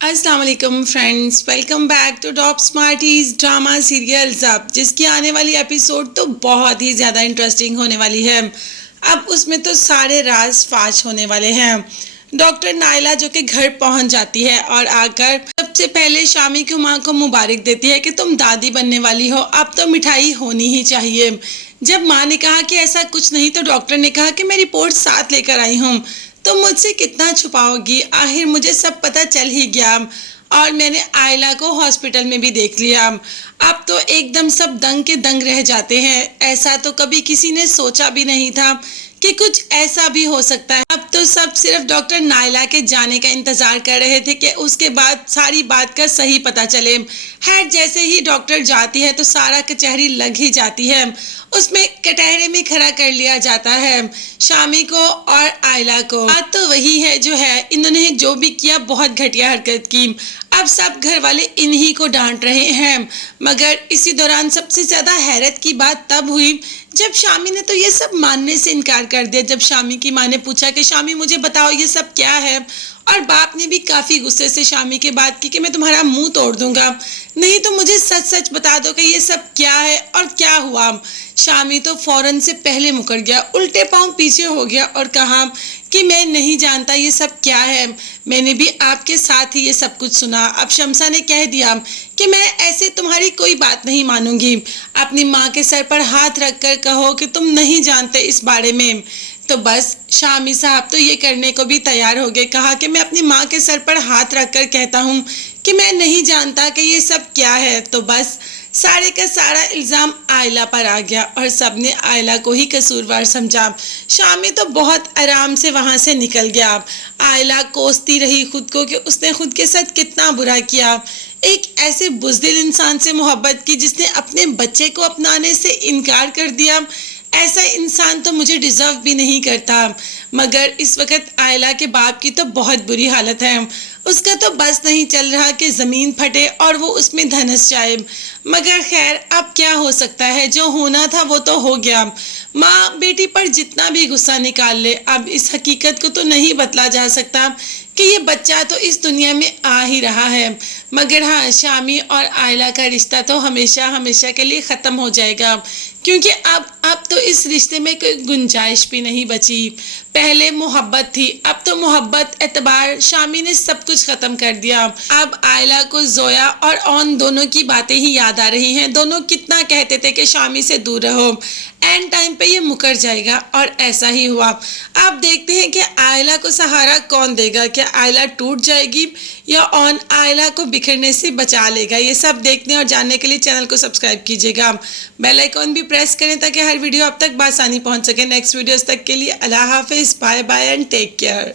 अस्सलाम वालेकुम friends, welcome back to top smarties drama serials. अब जिसकी आने वाली एपिसोड तो बहुत ही ज़्यादा इंटरेस्टिंग होने वाली है। अब उसमें तो सारे राज फाश होने वाले हैं। डॉक्टर नाइला जो कि घर पहुंच जाती है और आकर सबसे पहले शामी की माँ को मुबारक देती है कि तुम दादी बनने वाली हो, अब तो मिठाई होनी ही चाहिए। जब माँ ने कहा कि ऐसा कुछ नहीं तो डॉक्टर ने कहा कि मैं रिपोर्ट साथ लेकर आई हूँ, तो मुझसे कितना छुपाओगी, आखिर मुझे सब पता चल ही गया। और मैंने आयला को हॉस्पिटल में भी देख लिया। अब तो एकदम सब दंग के दंग रह जाते हैं। ऐसा तो कभी किसी ने सोचा भी नहीं था कि कुछ ऐसा भी हो सकता है। अब तो सब सिर्फ डॉक्टर नाइला के जाने का इंतजार कर रहे थे कि उसके बाद सारी बात का सही पता चले। खैर, जैसे ही डॉक्टर जाती है तो सारा कचहरी लग ही जाती है। उसमें कटहरे में खड़ा कर लिया जाता है शामी को और आयला को। बात तो वही है जो है, इन्होंने जो भी किया बहुत घटिया हरकत की। अब सब घर वाले इन्हीं को डांट रहे हैं। मगर इसी दौरान सबसे ज्यादा हैरत की बात तब हुई जब शामी ने तो ये सब मानने से इनकार कर दिया। जब शामी की माँ ने पूछा कि शामी मुझे बताओ ये सब क्या है, और बाप ने भी काफी गुस्से से शामी के बात की कि मैं तुम्हारा मुंह तोड़ दूंगा, नहीं तो मुझे सच सच बता दो कि ये सब क्या है और क्या हुआ। शामी तो फौरन से पहले मुकर गया, उल्टे पांव पीछे हो गया और कहा कि मैं नहीं जानता ये सब क्या है, मैंने भी आपके साथ ही ये सब कुछ सुना। अब शमसा ने कह दिया कि मैं ऐसे तुम्हारी कोई बात नहीं मानूंगी। अपनी माँ के सर पर हाथ रखकर कहो कि तुम नहीं जानते इस बारे में। तो बस शामी साहब तो ये करने को भी तैयार हो गए। कहा कि मैं अपनी माँ के सर पर हाथ रखकर कहता हूँ कि मैं नहीं जानता कि ये सब क्या है। तो बस सारे का सारा इल्ज़ाम आयला पर आ गया और सबने आयला को ही कसूरवार समझा। शामी तो बहुत आराम से वहाँ से निकल गया। आयला कोसती रही खुद को कि उसने खुद के साथ कितना बुरा किया। एक ऐसे बुज़दिल इंसान से मोहब्बत की जिसने अपने बच्चे को अपनाने से इनकार कर दिया। ऐसा इंसान तो मुझे डिजर्व भी नहीं करता। मगर इस वक्त आयला के बाप की तो बहुत बुरी हालत है। उसका तो बस नहीं चल रहा कि ज़मीन फटे और वो उसमें धंस जाए। मगर खैर, अब क्या हो सकता है, जो होना था वो तो हो गया। माँ बेटी पर जितना भी गुस्सा निकाल ले, अब इस हकीकत को तो नहीं बतला जा सकता कि ये बच्चा तो इस दुनिया में आ ही रहा है। मगर हाँ, शामी और आयला का रिश्ता तो हमेशा हमेशा के लिए ख़त्म हो जाएगा, क्योंकि अब तो इस रिश्ते में कोई गुंजाइश भी नहीं बची। पहले मोहब्बत थी, अब तो मोहब्बत एतबार शामी ने सब कुछ ख़त्म कर दिया। अब आयला को जोया और ऑन दोनों की बातें ही याद आ रही हैं। दोनों कितना कहते थे कि शामी से दूर रहो, एंड टाइम पे ये मुकर जाएगा और ऐसा ही हुआ। अब देखते हैं कि आयला को सहारा कौन देगा। क्या आयला टूट जाएगी या ऑन आयला को बिखरने से बचा लेगा? ये सब देखने और जानने के लिए चैनल को सब्सक्राइब कीजिएगा, बेल आइकॉन भी प्रेस करें ताकि हर वीडियो आप तक बआसानी पहुंच सके। नेक्स्ट वीडियोस तक के लिए अल्लाह हाफिज़, bye bye and take care.